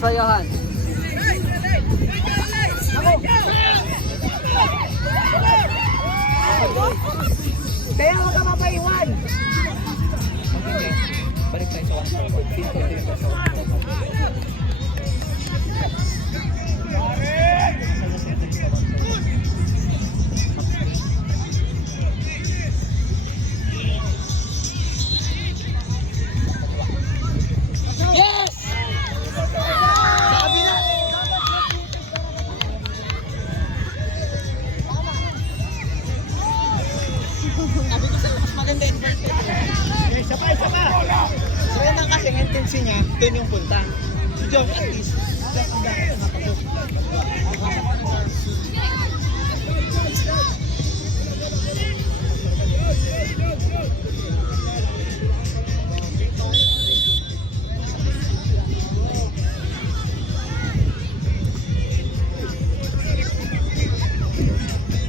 Nice one, Johan. Kaya huwag ka mapaiwan. Balik tayo sa 1-4. Feel ko din sa 1-4. Yes! Sabi na! Sabi ko sa'yo, mas maganda inverted. Isa pa! So yan ang kasing intensi niya, doon yung punta. Si John at least, just ang dahil na pagod.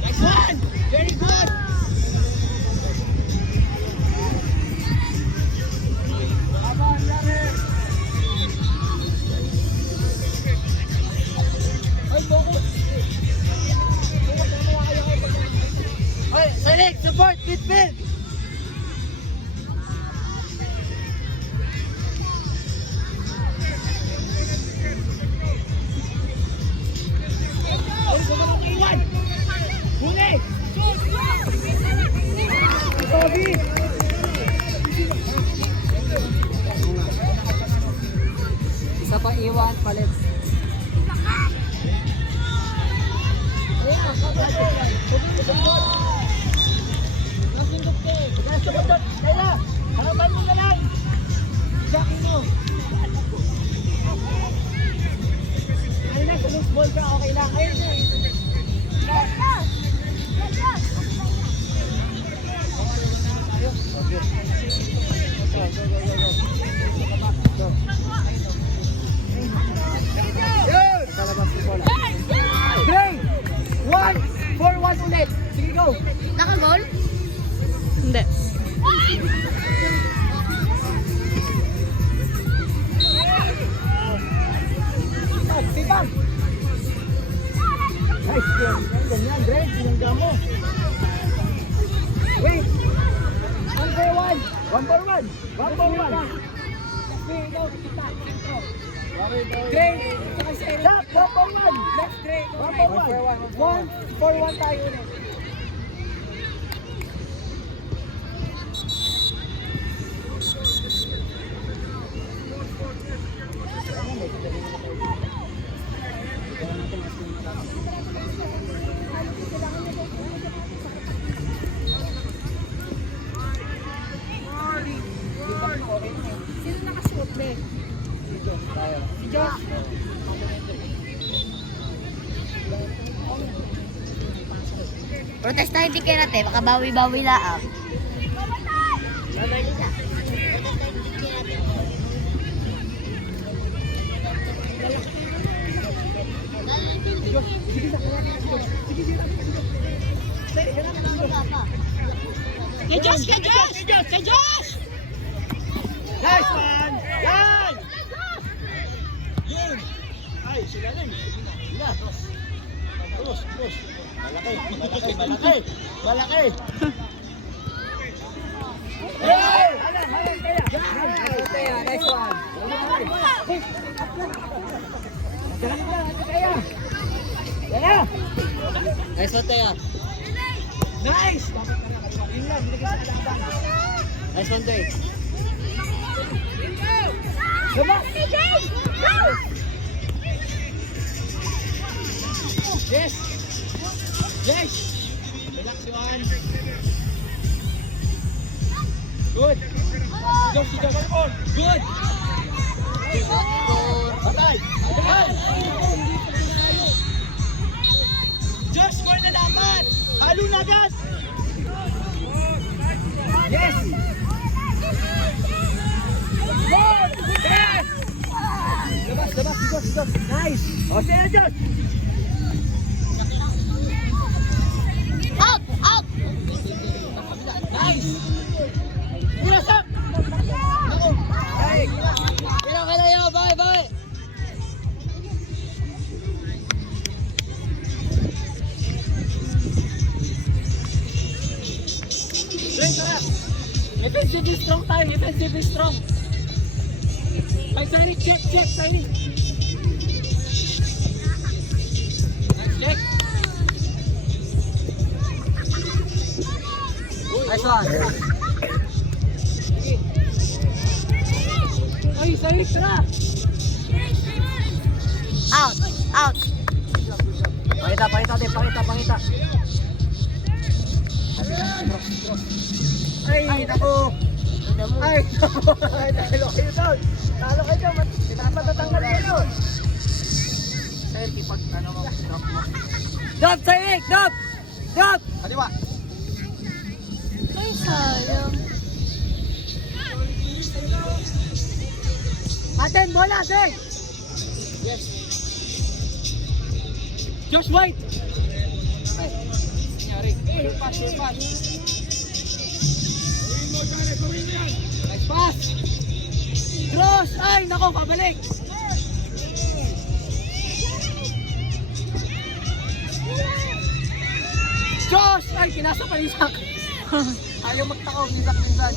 Nice one! Very good! Select, support, midfield. Isa pang iwan, palit. Harapan mo na lang! Jackie mo! Ayun na, kung loose ball ka, okay lang. Ayun na! Gray! 1-4-1 ulit! Sige, go! Naka-goal? Hindi. Sipag! Nice game! Ganyan, Greg. Sinangga mo. Wait! 1-4-1! 1-4-1! 1-4-1! Greg! Stop! 1-4-1! Left, Greg! 1-4-1! 1-4-1 tayo ulit. Sino nakashoot, Ben? Si Josh. Protesta hindi kaya natin, baka bawi-bawi laang. Kay Josh! Kay Josh! Kay Josh! Nice one! Yan! Yun! Ay, sila rin. Sila. Push, push. Malaki, malaki, malaki. Malaki. Hey! Halan, halan, kaya. Kaya, nice one. Galing lang, ito kaya. Kaya! Nice one, Taya. Nice! Yun lang, binigay sa kalakbang. Nice one, Jay. Gaba! Yes! Yes! Relax one. Good! Josh, good! Patay! Patay! Josh, score na dapat! Halo na agad! Yes! Good! Yes! Labas, labas, Josh! Nice! O, siya, Josh! Out! Out! Nice! Hirasap! Hey! Kailan kayo, bye, bye. strong. Ay, Sari, check, Sari. Nice check. Nice one. Ay, Sari, tara. Out. Out. Pakita, din, pakita. Ay, naku. Ay, talo kayo doon. Matatanggal kayo doon. Sir, ipag, drop mo. Drop, Sir, drop! Kaliwa. Ay, sayang. Aten, bola, Sir! Yes. Josh White! Ay, nangyari. Sure pass. Nice pass! Cross! Ay, nako, pabalik! Josh! Ay, kinasa pa ni Zach. Ayaw magtakaw ni Zach minsan.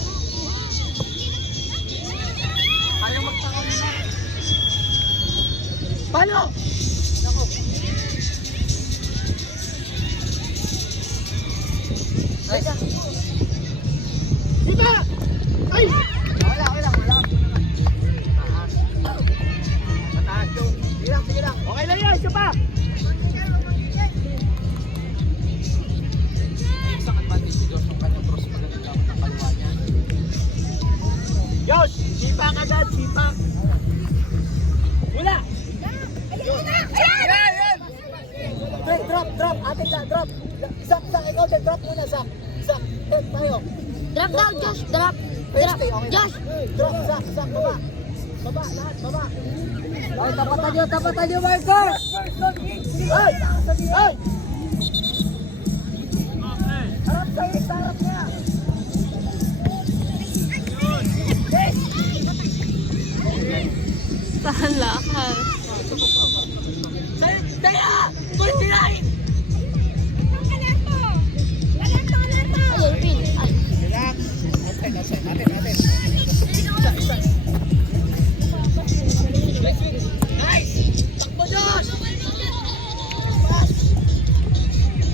Ayaw magtakaw ni Zach. Palo! Nako. Nice. Kita! Ay! Wala. Mataas yun. Sige lang. Okay lang yan, isa pa! Isang advantage si Josh ng kanyang cross magaling lang ng kaliwa niya. Josh! Sipa agad! Wala! Ayan! Drop! Ate ka, drop! Zach, ikaw din, drop muna, Zach! Zach, head tayo! Drop down, Josh. Drop. Josh. Drop, Zach, baba! Baba! Ay, tapatan nyo, Marcos! Ay! Harap niya! Saan lakal? Daya! 29! Ay, Pin. Ay. Relax. Atin. Nice! Takbo, Josh! Pass!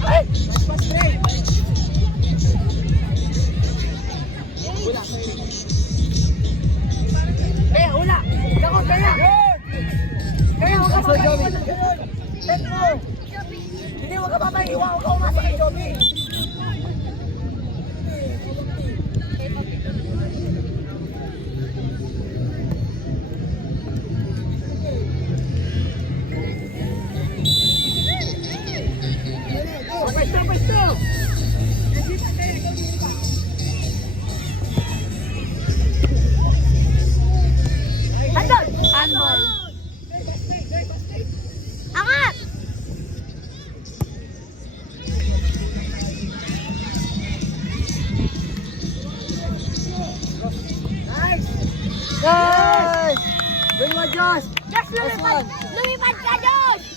Ay! Nice pass, Trey! Wala. Kaya, wala! Nako, kaya! Kaya, huwag ka mamahiwan ng ganun! Set mo! Hindi, huwag ka mamahiwan! Huwag ka umasa kay Joby! Pwesto! Handball. Angat! Nice! Nice! Good one, Josh! Josh, lumipad! Lumipad ka, Josh!